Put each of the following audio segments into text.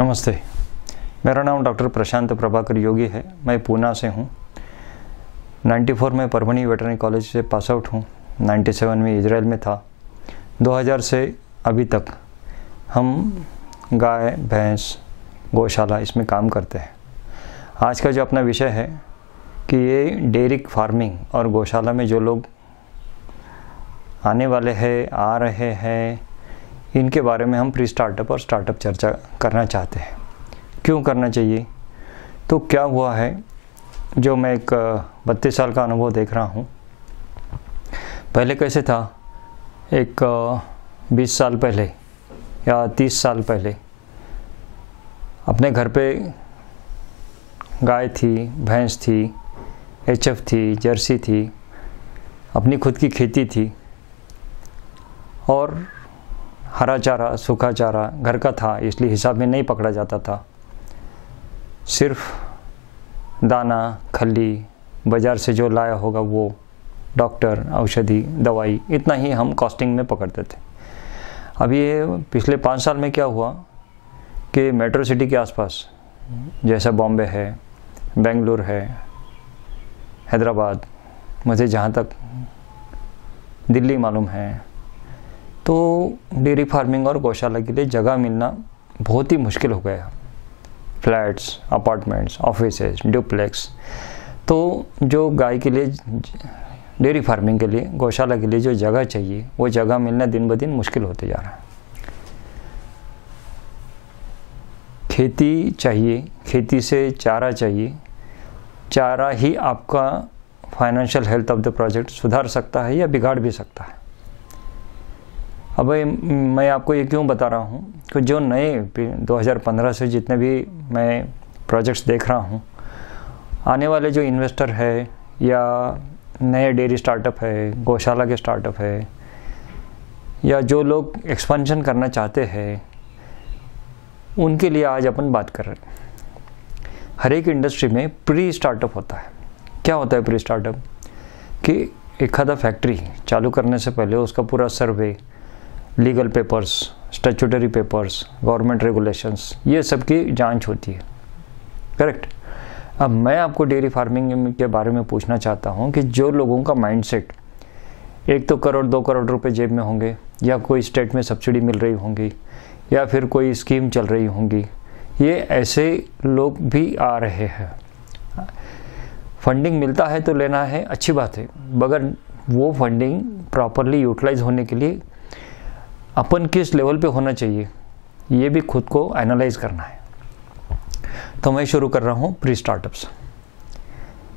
नमस्ते, मेरा नाम डॉक्टर प्रशांत प्रभाकर योगी है। मैं पूना से हूँ। 94 में परभणी वेटरनरी कॉलेज से पास आउट हूँ। 97 में इजराइल में था। 2000 से अभी तक हम गाय, भैंस, गौशाला इसमें काम करते हैं। आज का जो अपना विषय है कि ये डेयरी फार्मिंग और गौशाला में जो लोग आने वाले हैं, आ रहे हैं, इनके बारे में हम प्री स्टार्टअप और स्टार्टअप चर्चा करना चाहते हैं। क्यों करना चाहिए? तो क्या हुआ है, जो मैं एक 32 साल का अनुभव देख रहा हूँ। पहले कैसे था, एक 20 साल पहले या 30 साल पहले अपने घर पे गाय थी, भैंस थी, एचएफ थी, जर्सी थी, अपनी खुद की खेती थी और हरा चारा, सूखा चारा घर का था, इसलिए हिसाब में नहीं पकड़ा जाता था। सिर्फ दाना, खल्ली, बाज़ार से जो लाया होगा वो, डॉक्टर, औषधि, दवाई, इतना ही हम कॉस्टिंग में पकड़ते थे। अभी ये पिछले 5 साल में क्या हुआ कि मेट्रो सिटी के आसपास जैसा बॉम्बे है, बेंगलुरु है, हैदराबाद, मुझे जहाँ तक दिल्ली मालूम है, तो डेयरी फार्मिंग और गौशाला के लिए जगह मिलना बहुत ही मुश्किल हो गया। Flats, apartments, offices, duplex. तो जो गाय के लिए, डेयरी फार्मिंग के लिए, गौशाला के लिए जो जगह चाहिए, वो जगह मिलना दिन ब दिन मुश्किल होते जा रहा है। खेती चाहिए, खेती से चारा चाहिए। चारा ही आपका financial health of the project सुधार सकता है या बिगाड़ भी सकता है। अब मैं आपको ये क्यों बता रहा हूँ कि जो नए 2015 से जितने भी मैं प्रोजेक्ट्स देख रहा हूँ, आने वाले जो इन्वेस्टर है या नए डेयरी स्टार्टअप है, गौशाला के स्टार्टअप है, या जो लोग एक्सपेंशन करना चाहते हैं, उनके लिए आज अपन बात कर रहे हैं। हर एक इंडस्ट्री में प्री स्टार्टअप होता है। क्या होता है प्री स्टार्टअप? कि एक आधा फैक्ट्री चालू करने से पहले उसका पूरा survey, legal papers, statutory papers, government regulations, ये सब की जांच होती है। करेक्ट। अब मैं आपको डेयरी फार्मिंग के बारे में पूछना चाहता हूँ कि जो लोगों का माइंडसेट, 1 तो करोड़ 2 करोड़ रुपए जेब में होंगे, या कोई स्टेट में सब्सिडी मिल रही होंगी, या फिर कोई स्कीम चल रही होंगी, ये ऐसे लोग भी आ रहे हैं। फंडिंग मिलता है तो लेना है, अच्छी बात है, मगर वो फंडिंग प्रॉपरली यूटिलाइज होने के लिए अपन किस लेवल पे होना चाहिए, ये भी खुद को एनालाइज करना है। तो मैं शुरू कर रहा हूँ प्री स्टार्टअप्स।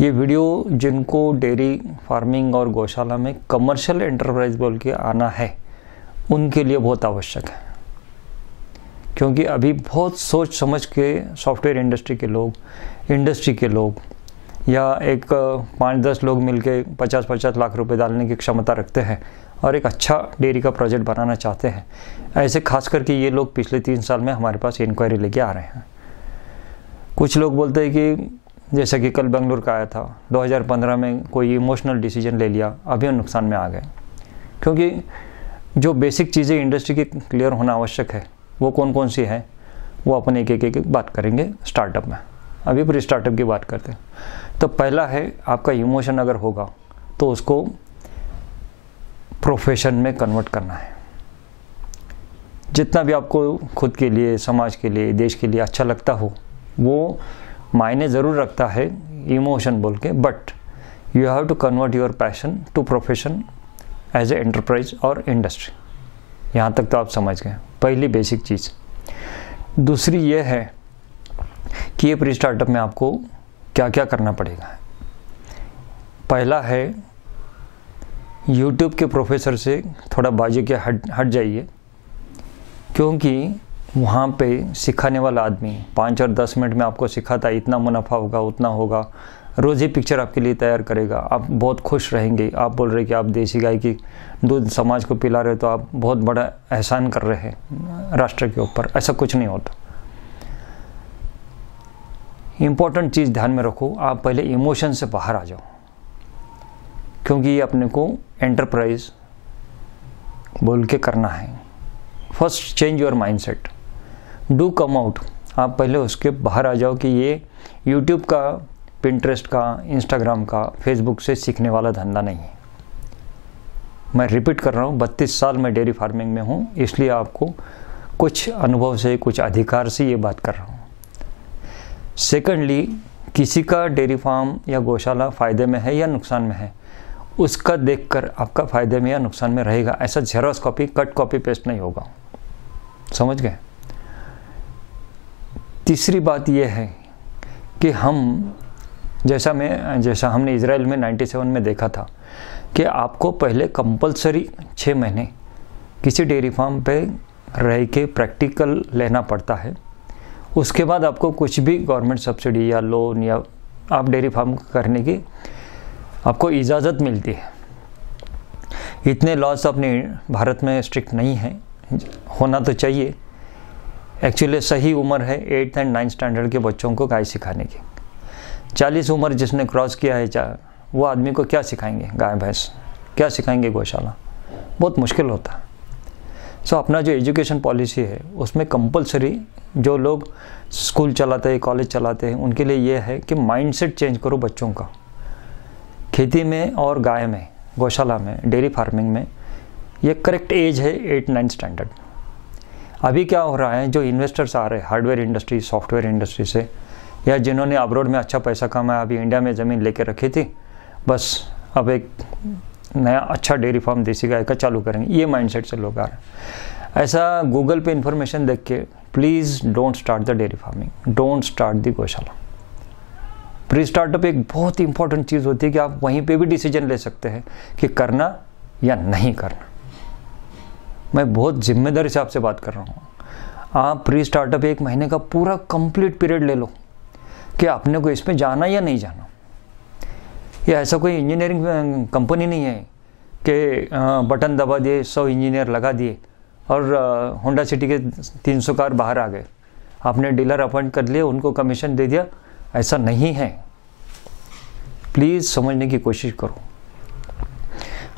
ये वीडियो जिनको डेयरी फार्मिंग और गौशाला में कमर्शियल एंटरप्राइज बोल के आना है, उनके लिए बहुत आवश्यक है। क्योंकि अभी बहुत सोच समझ के सॉफ्टवेयर इंडस्ट्री के लोग या एक 5-10 लोग मिलके 50-50 लाख रुपए डालने की क्षमता रखते हैं और एक अच्छा डेयरी का प्रोजेक्ट बनाना चाहते हैं। ऐसे खास करके ये लोग पिछले 3 साल में हमारे पास इंक्वायरी लेके आ रहे हैं। कुछ लोग बोलते हैं कि जैसे कि कल बेंगलुरु का आया था, 2015 में कोई इमोशनल डिसीजन ले लिया, अभी हम नुकसान में आ गए। क्योंकि जो बेसिक चीज़ें इंडस्ट्री की क्लियर होना आवश्यक है, वो कौन कौन सी है, वो अपन एक बात करेंगे स्टार्टअप में। अभी प्री स्टार्टअप की बात करते हैं। तो पहला है, आपका इमोशन अगर होगा तो उसको प्रोफेशन में कन्वर्ट करना है। जितना भी आपको खुद के लिए, समाज के लिए, देश के लिए अच्छा लगता हो, वो मायने ज़रूर रखता है इमोशन बोल के, but you have to convert your passion to profession as a enterprise और इंडस्ट्री। यहाँ तक तो आप समझ गए, पहली बेसिक चीज़। दूसरी ये है कि ये प्री स्टार्टअप में आपको क्या क्या करना पड़ेगा। पहला है, YouTube के प्रोफेसर से थोड़ा बाजू के हट जाइए, क्योंकि वहाँ पे सिखाने वाला आदमी 5 और 10 मिनट में आपको सिखाता है, इतना मुनाफा होगा, उतना होगा, रोज़ ही पिक्चर आपके लिए तैयार करेगा, आप बहुत खुश रहेंगे। आप बोल रहे कि आप देसी गाय की दूध समाज को पिला रहे हो, तो आप बहुत बड़ा एहसान कर रहे हैं राष्ट्र के ऊपर। ऐसा कुछ नहीं होता। इम्पोर्टेंट चीज़ ध्यान में रखो, आप पहले इमोशन से बाहर आ जाओ, क्योंकि ये अपने को एंटरप्राइज बोल के करना है। First change your mindset, do come out. आप पहले उसके बाहर आ जाओ कि ये यूट्यूब का, पिंटरेस्ट का, इंस्टाग्राम का, फेसबुक से सीखने वाला धंधा नहीं है। मैं रिपीट कर रहा हूँ, 32 साल मैं डेयरी फार्मिंग में हूँ, इसलिए आपको कुछ अनुभव से, कुछ अधिकार से ये बात कर रहा हूँ। सेकेंडली, किसी का डेयरी फार्म या गौशाला फ़ायदे में है या नुकसान में है, उसका देखकर आपका फ़ायदे में या नुकसान में रहेगा, ऐसा xerox copy, cut copy paste नहीं होगा। समझ गए? तीसरी बात यह है कि जैसा हमने इजराइल में 97 में देखा था कि आपको पहले कंपलसरी 6 महीने किसी डेयरी फार्म पे रह के प्रैक्टिकल लेना पड़ता है। उसके बाद आपको कुछ भी गवर्नमेंट सब्सिडी या लोन या आप डेयरी फार्म करने की आपको इजाज़त मिलती है। इतने लॉज अपने भारत में स्ट्रिक्ट नहीं है, होना तो चाहिए। एक्चुअली सही उम्र है 8th and 9th स्टैंडर्ड के बच्चों को गाय सिखाने की। 40 उम्र जिसने क्रॉस किया है, वो आदमी को क्या सिखाएंगे? गाय भैंस क्या सिखाएंगे? गौशाला बहुत मुश्किल होता है। सो अपना जो एजुकेशन पॉलिसी है उसमें कंपलसरी जो लोग स्कूल चलाते हैं, कॉलेज चलाते हैं, उनके लिए ये है कि माइंडसेट चेंज करो बच्चों का। खेती में और गाय में, गौशाला में, डेयरी फार्मिंग में ये करेक्ट एज है 8-9 स्टैंडर्ड। अभी क्या हो रहा है, जो इन्वेस्टर्स आ रहे हैं हार्डवेयर इंडस्ट्री, सॉफ्टवेयर इंडस्ट्री से, या जिन्होंने अब्रॉड में अच्छा पैसा कमाया, अभी इंडिया में ज़मीन लेके रखी थी, बस अब एक नया अच्छा डेयरी फार्म देसी गाय का चालू करेंगे, ये माइंडसेट से लोग आ रहे हैं। ऐसा गूगल पे इंफॉर्मेशन देख के please don't start the dairy farming, don't start the गौशाला। प्री स्टार्टअप एक बहुत ही इंपॉर्टेंट चीज़ होती है कि आप वहीं पे भी डिसीजन ले सकते हैं कि करना या नहीं करना। मैं बहुत जिम्मेदारी से आपसे बात कर रहा हूँ। आप प्री स्टार्टअप 1 महीने का पूरा कंप्लीट पीरियड ले लो कि आपने को इसमें जाना या नहीं जाना। ये ऐसा कोई इंजीनियरिंग कंपनी नहीं है कि बटन दबा दिए, 100 इंजीनियर लगा दिए और होंडा सिटी के 300 कार बाहर आ गए, आपने डीलर अपॉइंट कर लिए, उनको कमीशन दे दिया। ऐसा नहीं है। प्लीज़ समझने की कोशिश करो।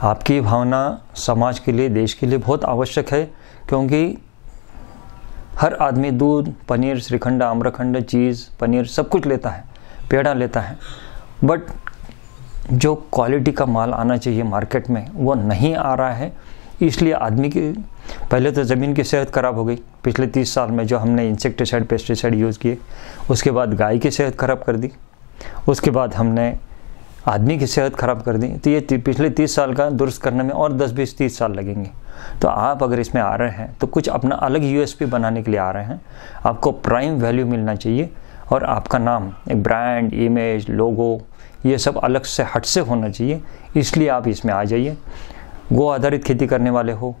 आपकी भावना समाज के लिए, देश के लिए बहुत आवश्यक है, क्योंकि हर आदमी दूध, पनीर, श्रीखंड, आम्रखंड, चीज़, पनीर सब कुछ लेता है, पेड़ा लेता है, बट जो क्वालिटी का माल आना चाहिए मार्केट में वो नहीं आ रहा है। इसलिए आदमी की पहले तो ज़मीन की सेहत ख़राब हो गई पिछले 30 साल में, जो हमने इंसेक्टिसाइड, पेस्टिसाइड यूज़ किए। उसके बाद गाय की सेहत ख़राब कर दी, उसके बाद हमने आदमी की सेहत ख़राब कर दी। तो ये पिछले 30 साल का दुरुस्त करने में और 10, 20, 30 साल लगेंगे। तो आप अगर इसमें आ रहे हैं तो कुछ अपना अलग यूएसपी बनाने के लिए आ रहे हैं। आपको प्राइम वैल्यू मिलना चाहिए और आपका नाम, एक ब्रांड, इमेज, लोगो, ये सब अलग से हट से होना चाहिए। इसलिए आप इसमें आ जाइए। गो आधारित खेती करने वाले हो,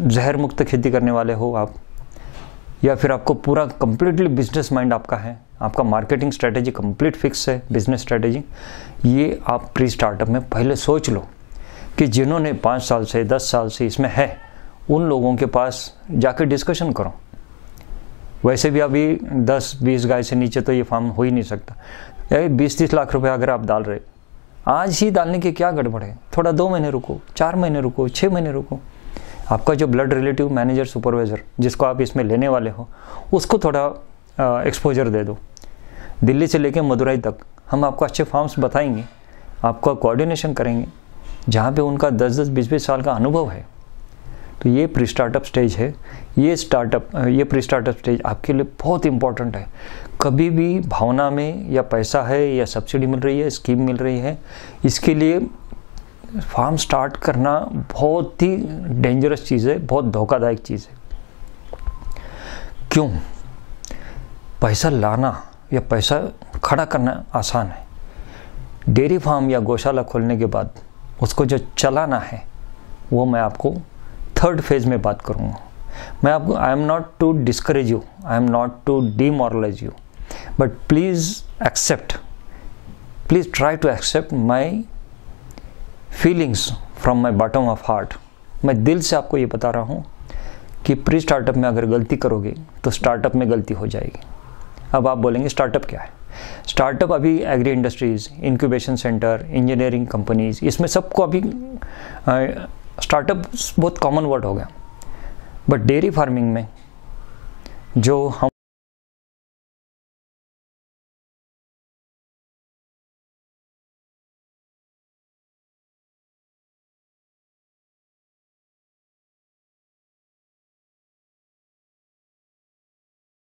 जहर मुक्त खेती करने वाले हो आप, या फिर आपको पूरा कंप्लीटली बिजनेस माइंड आपका है, आपका मार्केटिंग स्ट्रेटेजी कंप्लीट फिक्स है, बिजनेस स्ट्रेटेजी, ये आप प्री स्टार्टअप में पहले सोच लो कि जिन्होंने 5 साल से, 10 साल से इसमें है, उन लोगों के पास जाकर डिस्कशन करो। वैसे भी अभी 10-20 गाय से नीचे तो ये फार्म हो ही नहीं सकता। 20-30 लाख रुपए अगर आप डाल रहे, आज ही डालने की क्या गड़बड़ है? थोड़ा 2 महीने रुको, 4 महीने रुको, 6 महीने रुको। आपका जो ब्लड रिलेटिव मैनेजर, सुपरवाइज़र जिसको आप इसमें लेने वाले हो, उसको थोड़ा एक्सपोजर दे दो। दिल्ली से लेकर मदुरई तक हम आपको अच्छे फार्म्स बताएंगे, आपका कोऑर्डिनेशन करेंगे जहाँ पे उनका 10-10, 20-20 साल का अनुभव है। तो ये प्री स्टार्टअप स्टेज है। ये प्री स्टार्टअप स्टेज आपके लिए बहुत इंपॉर्टेंट है। कभी भी भावना में या पैसा है या सब्सिडी मिल रही है, स्कीम मिल रही है, इसके लिए फार्म स्टार्ट करना बहुत ही डेंजरस चीज़ है, बहुत धोखादायक चीज़ है। क्यों? पैसा लाना या पैसा खड़ा करना आसान है। डेयरी फार्म या गौशाला खोलने के बाद उसको जो चलाना है वो मैं आपको 3rd फेज़ में बात करूँगा। मैं आपको, I am not to discourage you, I am not to demoralise you, but please try to accept my feelings from my bottom of heart. मैं दिल से आपको ये बता रहा हूँ कि प्री स्टार्टअप में अगर गलती करोगे तो स्टार्टअप में गलती हो जाएगी। अब आप बोलेंगे स्टार्टअप क्या है? स्टार्टअप अभी agri industries, incubation centre, engineering companies, इसमें सबको अभी स्टार्टअप बहुत कॉमन वर्ड हो गया। बट डेयरी फार्मिंग में जो हम